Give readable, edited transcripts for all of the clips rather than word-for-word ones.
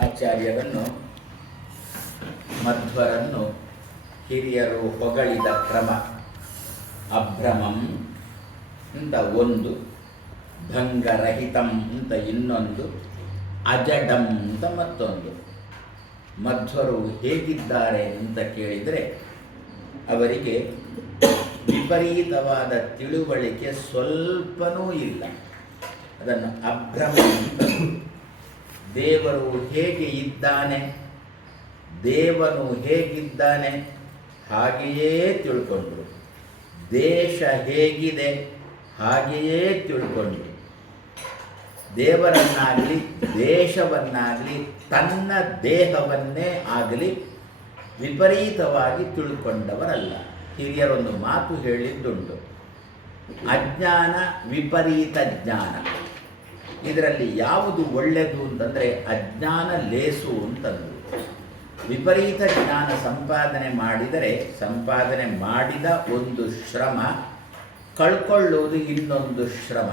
ಆಚಾರ್ಯರನ್ನು ಮಧ್ವರನ್ನು ಹಿರಿಯರು ಹೊಗಳಿದ ಕ್ರಮ ಅಭ್ರಮಂ ಅಂತ ಒಂದು, ಭಂಗರಹಿತಂ ಅಂತ ಇನ್ನೊಂದು, ಅಜಡಂ ಅಂತ ಮತ್ತೊಂದು. ಮಧ್ವರು ಹೇಗಿದ್ದಾರೆ ಅಂತ ಕೇಳಿದರೆ ಅವರಿಗೆ ವಿಪರೀತವಾದ ತಿಳುವಳಿಕೆ ಸ್ವಲ್ಪನೂ ಇಲ್ಲ. ಅದನ್ನು ಅಭ್ರಮ ಅಂತ. ದೇವರು ಹೇಗೆ ಇದ್ದಾನೆ, ದೇವನು ಹೇಗಿದ್ದಾನೆ ಹಾಗೆಯೇ ತಿಳ್ಕೊಂಡ್ರು. ದೇಶ ಹೇಗಿದೆ ಹಾಗೆಯೇ ತಿಳ್ಕೊಂಡ್ರು. ದೇವರನ್ನಾಗಲಿ ದೇಶವನ್ನಾಗಲಿ ತನ್ನ ದೇಹವನ್ನೇ ಆಗಲಿ ವಿಪರೀತವಾಗಿ ತಿಳ್ಕೊಂಡವರಲ್ಲ. ಹಿರಿಯರೊಂದು ಮಾತು ಹೇಳಿದ್ದುಂಟು, ಅಜ್ಞಾನ ವಿಪರೀತ ಜ್ಞಾನ. ಇದರಲ್ಲಿ ಯಾವುದು ಒಳ್ಳೆಯದು ಅಂತಂದರೆ ಅಜ್ಞಾನ ಲೇಸು ಅಂತಂದು. ವಿಪರೀತ ಜ್ಞಾನ ಸಂಪಾದನೆ ಮಾಡಿದರೆ ಸಂಪಾದನೆ ಮಾಡಿದ ಒಂದು ಶ್ರಮ, ಕಳ್ಕೊಳ್ಳುವುದು ಇನ್ನೊಂದು ಶ್ರಮ.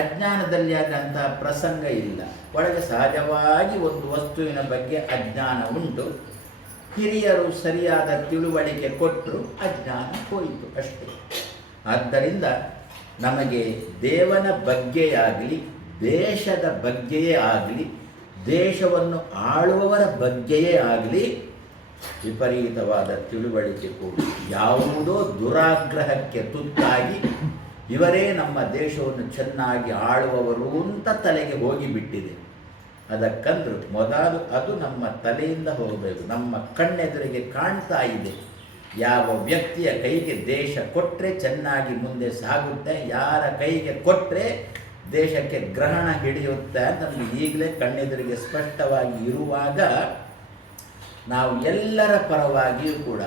ಅಜ್ಞಾನದಲ್ಲಿ ಆದಂತಹ ಪ್ರಸಂಗ ಇಲ್ಲ. ಒಳಗೆ ಸಹಜವಾಗಿ ಒಂದು ವಸ್ತುವಿನ ಬಗ್ಗೆ ಅಜ್ಞಾನ ಉಂಟು. ಹಿರಿಯರು ಸರಿಯಾದ ತಿಳುವಳಿಕೆ ಕೊಟ್ಟರು, ಅಜ್ಞಾನ ಹೋಯಿತು ಅಷ್ಟೇ. ಆದ್ದರಿಂದ ನಮಗೆ ದೇವನ ಬಗ್ಗೆಯಾಗಲಿ ದೇಶದ ಬಗ್ಗೆಯೇ ಆಗಲಿ ದೇಶವನ್ನು ಆಳುವವರ ಬಗ್ಗೆಯೇ ಆಗಲಿ ವಿಪರೀತವಾದ ತಿಳುವಳಿಕೆ ಕೂಡ ಯಾವುದೋ ದುರಾಗ್ರಹಕ್ಕೆ ತುತ್ತಾಗಿ ಇವರೇ ನಮ್ಮ ದೇಶವನ್ನು ಚೆನ್ನಾಗಿ ಆಳುವವರು ಅಂತ ತಲೆಗೆ ಹೋಗಿಬಿಟ್ಟಿದೆ. ಅದಕ್ಕಂದ್ರು ಮೊದಲು ಅದು ನಮ್ಮ ತಲೆಯಿಂದ ಹೋಗಬೇಕು. ನಮ್ಮ ಕಣ್ಣೆದುರಿಗೆ ಕಾಣ್ತಾ ಇದೆ. ಯಾವ ವ್ಯಕ್ತಿಯ ಕೈಗೆ ದೇಶ ಕೊಟ್ಟರೆ ಚೆನ್ನಾಗಿ ಮುಂದೆ ಸಾಗುತ್ತೆ, ಯಾರ ಕೈಗೆ ಕೊಟ್ಟರೆ ದೇಶಕ್ಕೆ ಗ್ರಹಣ ಹಿಡಿಯುತ್ತೆ ಅಂತ ನಮಗೆ ಈಗಲೇ ಕಣ್ಣೆದುರಿಗೆ ಸ್ಪಷ್ಟವಾಗಿ ಇರುವಾಗ ನಾವು ಎಲ್ಲರ ಪರವಾಗಿಯೂ ಕೂಡ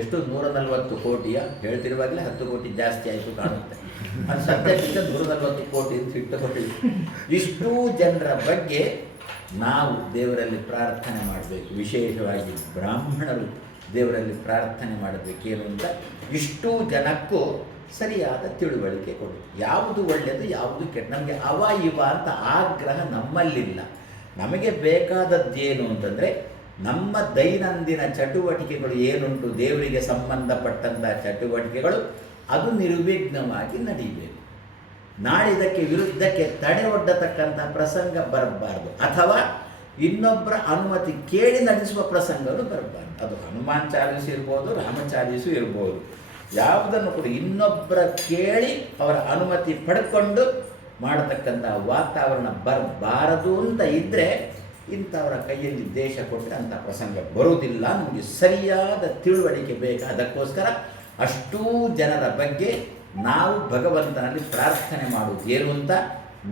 ಎಷ್ಟು 140 ಕೋಟಿಯ ಹೇಳ್ತಿರುವಾಗಲೇ 10 ಕೋಟಿ ಜಾಸ್ತಿ ಆಯಿತು ಕಾಣುತ್ತೆ. ಅದು ಸದ್ಯಕ್ಕಿಂತ 140 ಕೋಟಿ ಅಂತ ಇಟ್ಟುಕೊಳ್ಳಿ. ಇಷ್ಟೂ ಜನರ ಬಗ್ಗೆ ನಾವು ದೇವರಲ್ಲಿ ಪ್ರಾರ್ಥನೆ ಮಾಡಬೇಕು. ವಿಶೇಷವಾಗಿ ಬ್ರಾಹ್ಮಣರು ದೇವರಲ್ಲಿ ಪ್ರಾರ್ಥನೆ ಮಾಡಬೇಕೇನು ಅಂತ ಇಷ್ಟೂ ಜನಕ್ಕೂ ಸರಿಯಾದ ತಿಳುವಳಿಕೆ ಕೊಡು. ಯಾವುದು ಒಳ್ಳೆಯದು ಯಾವುದು ಕೆಟ್ಟ, ನಮಗೆ ಅವ ಇವ ಅಂತ ಆಗ್ರಹ ನಮ್ಮಲ್ಲಿಲ್ಲ. ನಮಗೆ ಬೇಕಾದದ್ದೇನು ಅಂತಂದರೆ ನಮ್ಮ ದೈನಂದಿನ ಚಟುವಟಿಕೆಗಳು ಏನುಂಟು, ದೇವರಿಗೆ ಸಂಬಂಧಪಟ್ಟಂಥ ಚಟುವಟಿಕೆಗಳು ಅದು ನಿರ್ವಿಘ್ನವಾಗಿ ನಡೀಬೇಕು. ನಾಳಿದಕ್ಕೆ ವಿರುದ್ಧಕ್ಕೆ ತಡೆ ಒಡ್ಡತಕ್ಕಂಥ ಪ್ರಸಂಗ ಬರಬಾರ್ದು, ಅಥವಾ ಇನ್ನೊಬ್ಬರ ಅನುಮತಿ ಕೇಳಿ ನಡೆಸುವ ಪ್ರಸಂಗಗಳು ಬರಬಾರ್ದು. ಅದು ಹನುಮಾನ್ ಚಾಲೀಸು ಇರ್ಬೋದು, ರಾಮಚಾಲೀಸು ಇರ್ಬೋದು. ಯಾವುದನ್ನು ಕೂಡ ಇನ್ನೊಬ್ಬರ ಕೇಳಿ ಅವರ ಅನುಮತಿ ಪಡ್ಕೊಂಡು ಮಾಡತಕ್ಕಂಥ ವಾತಾವರಣ ಬರಬಾರದು ಅಂತ ಇದ್ದರೆ ಇಂಥವರ ಕೈಯಲ್ಲಿ ದೇಶ ಕೊಟ್ಟರೆ ಅಂಥ ಪ್ರಸಂಗ ಬರುವುದಿಲ್ಲ. ನಮಗೆ ಸರಿಯಾದ ತಿಳುವಳಿಕೆ ಬೇಕು. ಅದಕ್ಕೋಸ್ಕರ ಅಷ್ಟೂ ಜನರ ಬಗ್ಗೆ ನಾವು ಭಗವಂತನಲ್ಲಿ ಪ್ರಾರ್ಥನೆ ಮಾಡುವುದು ಏನು ಅಂತ,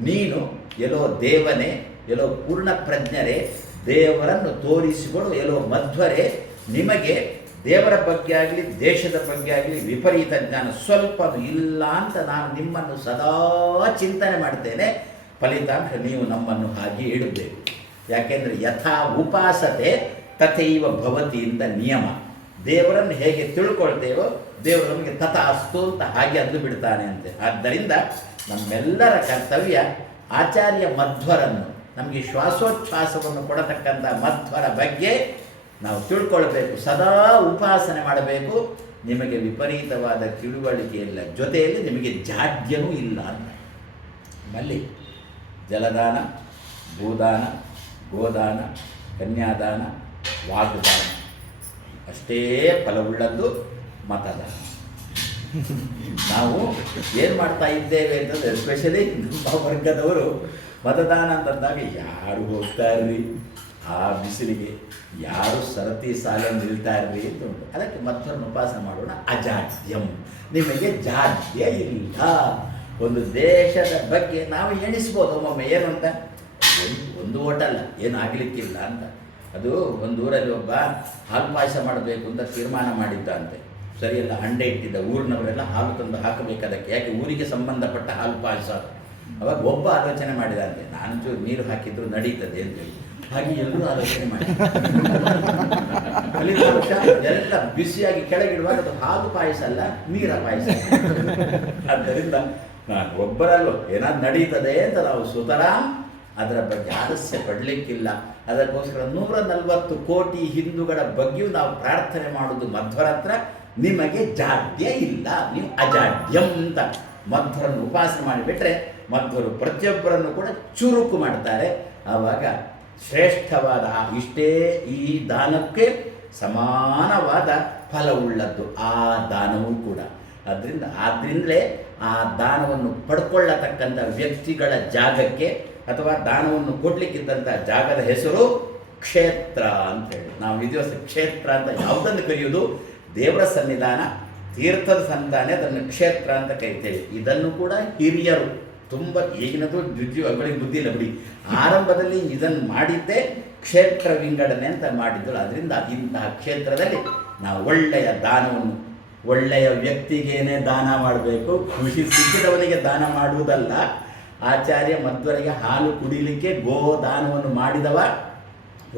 ನೀನು ಎಲ್ಲೋ ದೇವನೇ, ಎಲ್ಲೋ ಪೂರ್ಣ ಪ್ರಜ್ಞರೇ, ದೇವರನ್ನು ತೋರಿಸಿಕೊಡು. ಎಲ್ಲೋ ಮಧ್ವರೇ, ನಿಮಗೆ ದೇವರ ಬಗ್ಗೆ ಆಗಲಿ ದೇಶದ ಬಗ್ಗೆ ಆಗಲಿ ವಿಪರೀತ ಜ್ಞಾನ ಸ್ವಲ್ಪ ಇಲ್ಲ ಅಂತ ನಾನು ನಿಮ್ಮನ್ನು ಸದಾ ಚಿಂತನೆ ಮಾಡ್ತೇನೆ. ಫಲಿತಾಂಶ ನೀವು ನಮ್ಮನ್ನು ಹಾಗೆ ಇಡಬೇಕು. ಯಾಕೆಂದರೆ ಯಥಾ ಉಪಾಸತೆ ತಥೈವ ಭವತಿ ಅಂತ ನಿಯಮ. ದೇವರನ್ನು ಹೇಗೆ ತಿಳ್ಕೊಳ್ತೇವೋ ದೇವರು ನಮಗೆ ತಥಾಸ್ತು ಅಂತ ಹಾಗೆ ಅಂದು ಬಿಡ್ತಾನೆ ಅಂತೆ. ಆದ್ದರಿಂದ ನಮ್ಮೆಲ್ಲರ ಕರ್ತವ್ಯ ಆಚಾರ್ಯ ಮಧ್ವರನ್ನು, ನಮಗೆ ಶ್ವಾಸೋಚ್ಛ್ವಾಸವನ್ನು ಕೊಡತಕ್ಕಂಥ ಮಧ್ವರ ಬಗ್ಗೆ ನಾವು ತಿಳ್ಕೊಳ್ಬೇಕು, ಸದಾ ಉಪಾಸನೆ ಮಾಡಬೇಕು. ನಿಮಗೆ ವಿಪರೀತವಾದ ತಿಳುವಳಿಕೆ ಇಲ್ಲ, ಜೊತೆಯಲ್ಲಿ ನಿಮಗೆ ಜಾಡ್ಯನೂ ಇಲ್ಲ ಅಂತ. ಮಲ್ಲಿ ಜಲದಾನ, ಭೂದಾನ, ಗೋದಾನ, ಕನ್ಯಾದಾನ, ವಾಗ್ದಾನ ಅಷ್ಟೇ ಫಲವುಳ್ಳದ್ದು ಮತದಾನ. ನಾವು ಏನು ಮಾಡ್ತಾ ಇದ್ದೇವೆ ಅಂತಂದರೆ ಎಸ್ಪೆಷಲಿ ನಮ್ಮ ವರ್ಗದವರು ಮತದಾನ ಅಂತಂದಾಗ ಯಾರು ಹೋಗ್ತಾರ್ರಿ ಆ ಬಿಸಿಲಿಗೆ, ಯಾರು ಸರತಿ ಸಾಲ ನಿಲ್ತಾರ್ರಿ ಅಂತ ಉಂಟು. ಅದಕ್ಕೆ ಮತ್ತೊಂದು ಉಪಾಸನೆ ಮಾಡೋಣ, ಅಜಾಡ್ಯಂ. ನಿಮಗೆ ಜಾಡ್ಯ ಇಲ್ಲ. ಒಂದು ದೇಶದ ಬಗ್ಗೆ ನಾವು ಎಣಿಸ್ಬೋದು ಒಮ್ಮೊಮ್ಮೆ ಏನು ಅಂತ, ಒಂದು ಓಟಲ್ಲ ಏನು ಆಗಲಿಕ್ಕಿಲ್ಲ ಅಂತ. ಅದು ಒಂದು ಊರಲ್ಲಿ ಒಬ್ಬ ಹಾಲು ಪಾಯಸ ಮಾಡಬೇಕು ಅಂತ ತೀರ್ಮಾನ ಮಾಡಿದ್ದಂತೆ. ಸರಿಯಲ್ಲ, ಹಂಡೆ ಇಟ್ಟಿದ್ದ ಊರಿನವರೆಲ್ಲ ಹಾಲು ತಂದು ಹಾಕಬೇಕು ಅದಕ್ಕೆ, ಯಾಕೆ ಊರಿಗೆ ಸಂಬಂಧಪಟ್ಟ ಹಾಲು ಪಾಯಸ. ಅವಾಗ ಒಬ್ಬ ಆಲೋಚನೆ ಮಾಡಿದಂತೆ, ನಾನು ಚೂರು ನೀರು ಹಾಕಿದ್ರು ನಡೀತದೆ ಅಂತೇಳಿ. ಹಾಗೆ ಎಲ್ಲರೂ ಆಲೋಚನೆ ಮಾಡಿ ಫಲಿತಾಂಶ ಎಲ್ಲ ಬಿಸಿಯಾಗಿ ಕೆಳಗಿಡುವಾಗ ಅದು ಹಾಲು ಪಾಯಸ ಅಲ್ಲ, ನೀರ ಪಾಯಸ. ಆದ್ದರಿಂದ ನಾನು ಒಬ್ಬರಲ್ಲೂ ಏನಾದ್ರು ನಡೀತದೆ ಅಂತ ನಾವು ಸುತರಾಂ ಅದರ ಬಗ್ಗೆ ಆಲಸ್ಯ ಪಡಲಿಕ್ಕಿಲ್ಲ. ಅದಕ್ಕೋಸ್ಕರ 140 ಕೋಟಿ ಹಿಂದೂಗಳ ಬಗ್ಗೆಯೂ ನಾವು ಪ್ರಾರ್ಥನೆ ಮಾಡೋದು ಮಧ್ವರ ಹತ್ರ, ನಿಮಗೆ ಜಾಡ್ಯ ಇಲ್ಲ, ನೀವು ಅಜಾಡ್ಯಂ ಅಂತ ಮಧ್ವರನ್ನು ಉಪಾಸನೆ ಮಾಡಿಬಿಟ್ರೆ ಮಧ್ವರು ಪ್ರತಿಯೊಬ್ಬರನ್ನು ಕೂಡ ಚುರುಕು ಮಾಡ್ತಾರೆ. ಆವಾಗ ಶ್ರೇಷ್ಠವಾದ ಇಷ್ಟೇ ಈ ದಾನಕ್ಕೆ ಸಮಾನವಾದ ಫಲವುಳ್ಳದ್ದು ಆ ದಾನವೂ ಕೂಡ. ಆದ್ದರಿಂದಲೇ ಆ ದಾನವನ್ನು ಪಡ್ಕೊಳ್ಳತಕ್ಕಂಥ ವ್ಯಕ್ತಿಗಳ ಜಾಗಕ್ಕೆ ಅಥವಾ ದಾನವನ್ನು ಕೊಡಲಿಕ್ಕಿದ್ದಂಥ ಜಾಗದ ಹೆಸರು ಕ್ಷೇತ್ರ ಅಂತೇಳಿ. ನಾವು ಈ ದಿವಸ ಕ್ಷೇತ್ರ ಅಂತ ಯಾವುದನ್ನು ಕರೆಯೋದು? ದೇವರ ಸನ್ನಿಧಾನ, ತೀರ್ಥದ ಸಂಧಾನ, ಅದನ್ನು ಕ್ಷೇತ್ರ ಅಂತ ಕರಿತೇವೆ. ಇದನ್ನು ಕೂಡ ಹಿರಿಯರು ತುಂಬ, ಈಗಿನದು ಅವಳಿಗೆ ಬುದ್ಧಿ ಇಲ್ಲ ಬಿಡಿ, ಆರಂಭದಲ್ಲಿ ಇದನ್ನು ಮಾಡಿದ್ದೇ ಕ್ಷೇತ್ರ ವಿಂಗಡಣೆ ಅಂತ ಮಾಡಿದ್ರು. ಅದರಿಂದ ಇಂತಹ ಕ್ಷೇತ್ರದಲ್ಲಿ ನಾವು ಒಳ್ಳೆಯ ದಾನವನ್ನು, ಒಳ್ಳೆಯ ವ್ಯಕ್ತಿಗೇನೆ ದಾನ ಮಾಡಬೇಕು, ಖುಷಿ ಸಿಕ್ಕಿದವನಿಗೆ ದಾನ ಮಾಡುವುದಲ್ಲ. ಆಚಾರ್ಯ ಮಧ್ವರಿಗೆ ಹಾಲು ಕುಡಿಲಿಕ್ಕೆ ಗೋದಾನವನ್ನು ಮಾಡಿದವ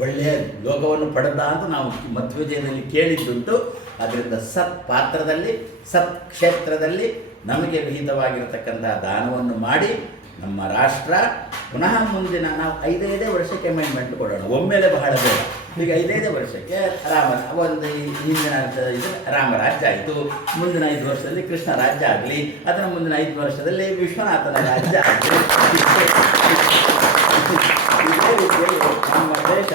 ಒಳ್ಳೆಯ ಯೋಗವನ್ನು ಪಡೆದ ಅಂತ ನಾವು ಮಧ್ವಜಯದಲ್ಲಿ ಕೇಳಿದ್ದುಂಟು. ಅದರಿಂದ ಸತ್ ಪಾತ್ರದಲ್ಲಿ, ಸತ್ ಕ್ಷೇತ್ರದಲ್ಲಿ ನಮಗೆ ವಿಹಿತವಾಗಿರತಕ್ಕಂಥ ದಾನವನ್ನು ಮಾಡಿ ನಮ್ಮ ರಾಷ್ಟ್ರ ಪುನಃ ಮುಂದಿನ ನಾವು 5 ವರ್ಷಕ್ಕೆ ಅಮೆಂಡ್ಮೆಂಟ್ ಕೊಡೋಣ, ಒಮ್ಮೆಲೆ ಬಹಳ ಬೇಡ. ಈಗ 5 ವರ್ಷಕ್ಕೆ ಒಂದು ಹಿಂದಿನ ಇದು ರಾಮರಾಜ್ಯ ಆಯಿತು, ಮುಂದಿನ 5 ವರ್ಷದಲ್ಲಿ ಕೃಷ್ಣ ರಾಜ್ಯ ಆಗಲಿ, ಅದರ ಮುಂದಿನ 5 ವರ್ಷದಲ್ಲಿ ವಿಶ್ವನಾಥನ ರಾಜ್ಯ ಆಗಲಿ. ಇದೇ ರೀತಿಯಲ್ಲಿ ನಮ್ಮ ದೇಶ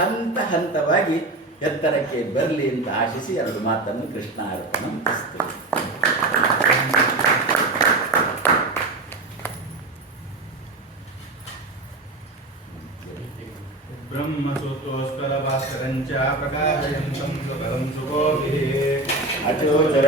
ಹಂತ ಹಂತವಾಗಿ ಎತ್ತರಕ್ಕೆ ಬರಲಿ ಅಂತ ಆಶಿಸಿ 2 ಮಾತನ್ನು ಕೃಷ್ಣ ಅರ್ಪಣ ಮಾಡಿಸ್ತೇವೆ. ಬ್ರಹ್ಮಸೂತ್ರೋಸ್ಕರ ಭಾಸ್ಕರಂಚ ಪ್ರಕಾಶಯಂತಂ ಸುಕರಂ ಸುಗೋಭಿಃ ಅಚೋಚರ